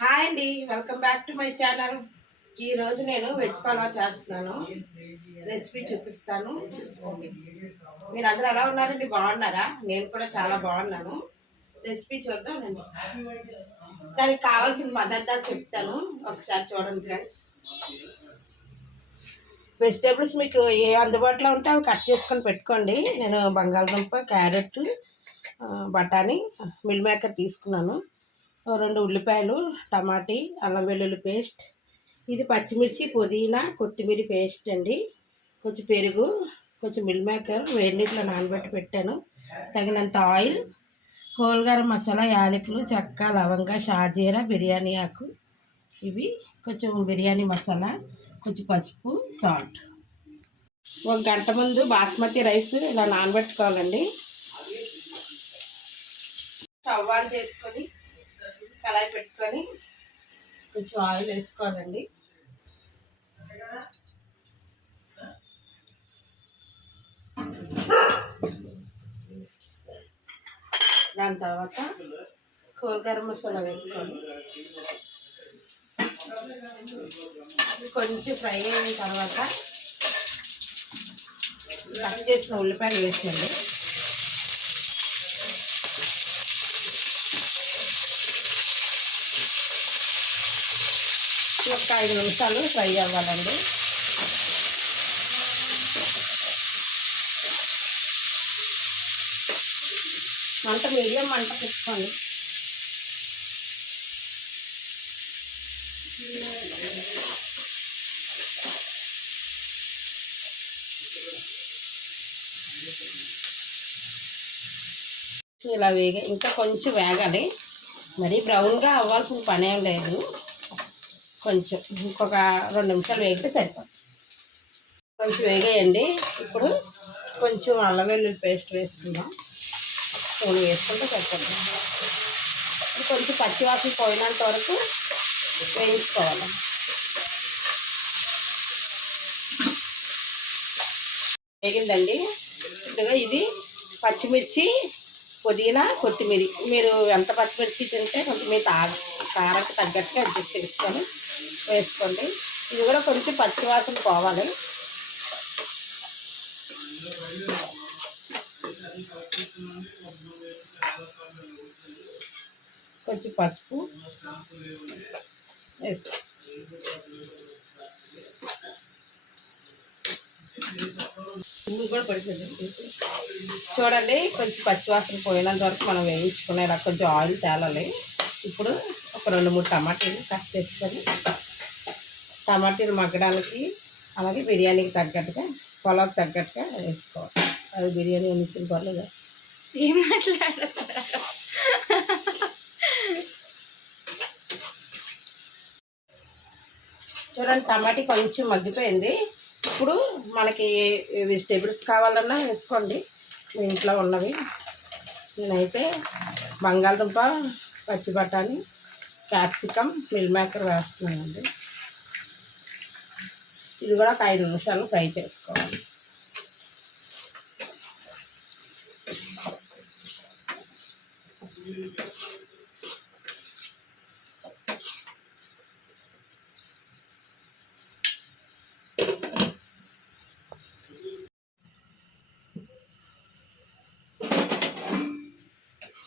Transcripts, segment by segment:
Hi అండి welcome back to my channel. ఈరోజు నేను వెజ్ పలావ్ చేస్తున్నాను. రెసిపీ చూపిస్తాను. చూసుకోండి మీరు అందరూ ఎలా ఉన్నారండి? బాగున్నారా? నేను కూడా చాలా బాగున్నాను. రెసిపీ చూద్దామండి దానికి కావాల్సిన పదార్థాలు చెప్తాను. ఒకసారి చూడండి ఫ్రెండ్స్. వెజిటేబుల్స్ మీకు ఏ అందుబాటులో ఉంటే అవి కట్ చేసుకొని పెట్టుకోండి. నేను బంగాళదుంప క్యారెట్ బఠానీ మిల్ మేకర్ తీసుకున్నాను. రెండు ఉల్లిపాయలు టమాటీ అల్లం వెల్లుల్లి పేస్ట్ ఇది పచ్చిమిర్చి పుదీనా కొత్తిమీర పేస్ట్ అండి. కొంచెం పెరుగు కొంచెం మిల్ మేకర్ వేడి నీటిలో నానబెట్టి పెట్టాను. తగినంత ఆయిల్ హోల్ గరం మసాలా యాలకులు చెక్క లవంగ షాజీరా బిర్యానీ ఆకు. ఇవి కొంచెం బిర్యానీ మసాలా కొంచెం పసుపు సాల్ట్. ఒక గంట ముందు బాస్మతి రైస్ ఇలా నానబెట్టుకోవాలండి. స్టవ్ ఆన్ చేసుకొని కళాయి పెట్టుకొని కొంచెం ఆయిల్ వేసుకోవాలండి. దాని తర్వాత కూర గరం మసాలా వేసుకోండి కొంచెం ఫ్రై అయిన తర్వాత కట్ చేసిన ఉల్లిపాయలు వేసేయండి. ఒక ఐదు నిమిషాలు ఫ్రై అవ్వాలండి. మంట మీడియం మంట పెట్టుకోండి. ఇలా వేగ ఇంకా కొంచెం వేగాలి. మరీ బ్రౌన్గా అవ్వాల్సిన పని ఏం లేదు. కొంచెం ఇంకొక రెండు నిమిషాలు వేగితే సరిపోతుంది. కొంచెం వేగేయండి. ఇప్పుడు కొంచెం అల్లం వెల్లుల్లి పేస్ట్ వేసుకుందాం. స్పూన్ వేసుకుంటే సరిపోతుంది. కొంచెం పచ్చివాసన పోయినంత వరకు వేయించుకోవాలి. వేగిందండి. ఇదిగో ఇది పచ్చిమిర్చి పుదీనా కొత్తిమీర. మీరు ఎంత పచ్చిమిర్చి తింటే కొంచెం మీ తా కారానికి తగ్గట్టుగా అడ్జస్ట్ చేసుకొని వేసుకోండి. ఇది కూడా కొంచెం పచ్చివాసన పోవాలి. కొంచెం పసుపు వేసుకో. చూడండి కొంచెం పచ్చివాసన పోయినంత వరకు మనం వేయించుకునేలా కొంచెం ఆయిల్ తేలాలి. ఇప్పుడు ఒక రెండు మూడు టమాటాలు కట్ చేసుకొని టమాటీలు మగ్గడానికి అలాగే బిర్యానీకి తగ్గట్టుగా పొలాకు తగ్గట్టుగా వేసుకోవాలి. అది బిర్యానీ అనేసి పర్లేదు? ఏం చూడండి టమాటీ కొంచెం మగ్గిపోయింది. ఇప్పుడు మనకి వెజిటేబుల్స్ కావాలన్నా వేసుకోండి. మీ ఇంట్లో ఉన్నవి. నేనైతే బంగాళదుంప పచ్చి బఠానీ క్యాప్సికమ్ మిల్ మేకర్ వేస్తున్నానండి. ఇది కూడా ఒక ఐదు నిమిషాలు ఫ్రై చేసుకోవాలి.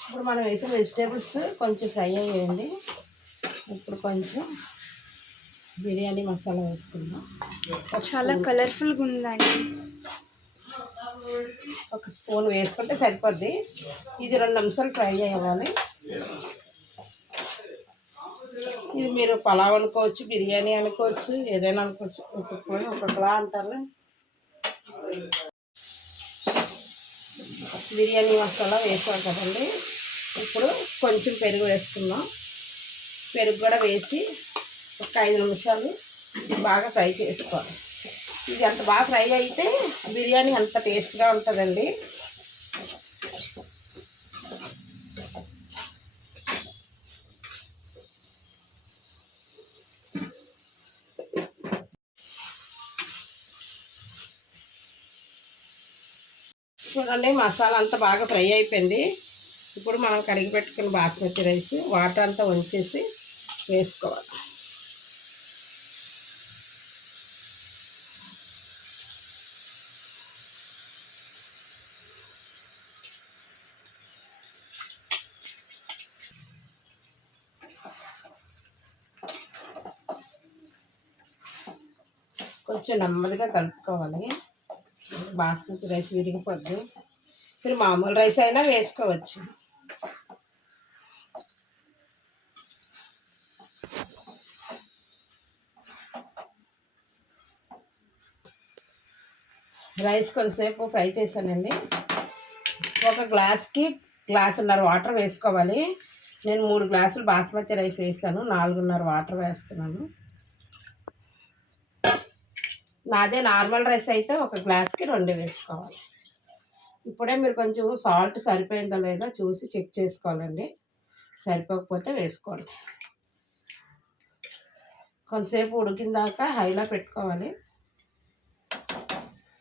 ఇప్పుడు మనం వేసిన వెజిటేబుల్స్ కొంచెం ఫ్రై అయ్యాయండి. ఇప్పుడు కొంచెం బిర్యానీ మసాలా వేసుకుందాం. చాలా కలర్ఫుల్గా ఉందండి ఒక స్పూన్ వేసుకుంటే సరిపోద్ది. ఇది రెండు నిమిషాలు ఫ్రై అవ్వాలి ఇది మీరు పలావ్ అనుకోవచ్చు బిర్యానీ అనుకోవచ్చు ఏదైనా అనుకోవచ్చు ఒక్కొక్క ఒక్కొక్కలా అంటారు. బిర్యానీ మసాలా వేసాం కదండి. ఇప్పుడు కొంచెం పెరుగు వేసుకుందాం. పెరుగు కూడా వేసి ఒక ఐదు నిమిషాలు బాగా ఫ్రై చేసుకోవాలి. ఇది అంత బాగా ఫ్రై అయితే బిర్యానీ అంత టేస్ట్గా ఉంటుందండి. చూడండి మసాలా అంతా బాగా ఫ్రై అయిపోయింది. ఇప్పుడు మనం కడిగి పెట్టుకున్న బాస్మతి రైస్ వాటర్ అంతా వంచేసి వేసుకోవాలి. కొంచెం నెమ్మదిగా కలుపుకోవాలి. బాస్మతి రైస్ విరిగిపోద్ది. మీరు మామూలు రైస్ అయినా వేసుకోవచ్చు. రైస్ కొంచెంసేపు ఫ్రై చేశానండి. ఒక గ్లాస్కి గ్లాసున్నర వాటర్ వేసుకోవాలి. నేను మూడు గ్లాసులు బాస్మతి రైస్ వేసాను. నాలుగున్నర వాటర్ వేస్తున్నాను. నాదే నార్మల్ రైస్ అయితే ఒక గ్లాస్కి రెండు వేసుకోవాలి. ఇప్పుడే మీరు కొంచెం సాల్ట్ సరిపోయిందో లేదో చూసి చెక్ చేసుకోవాలండి. సరిపోకపోతే వేసుకోండి. కొంతసేపు ఉడికిన దాకా హైలో పెట్టుకోవాలి.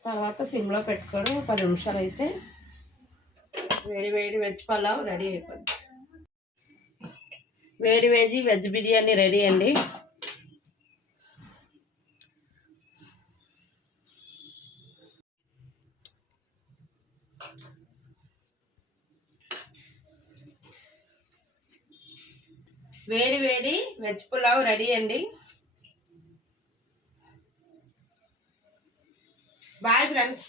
తర్వాత సిమ్లో పెట్టుకొని పది నిమిషాలు అయితే వేడి వేడి వెజ్ పలావ్ రెడీ అయిపోద్ది వేడి వేజీ వెజ్ బిర్యానీ రెడీ అండి. వేడి వేడి వెజ్ పులావ్ రెడీ అండి. Bye friends.